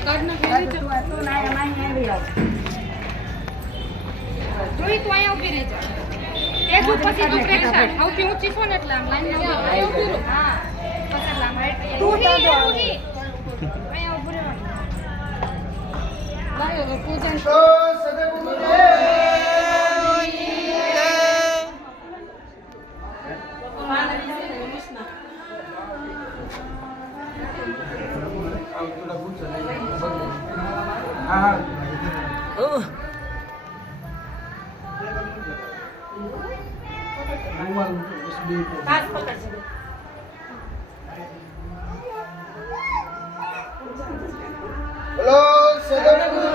કાર્ડ ના ફેરી તું ના માની આવી આવ જોઈ તું અહીંયા ઊભી રહી જા એક ફૂટ પછી તું પેક્ષા સૌથી ઊંચી છો ને એટલે આમ લાઈન માં ઊભી રહો હા પછી લામ તું તો દો અહીંયા ઊભી રહો લાયો પૂજન તો બોલો સદગુરુ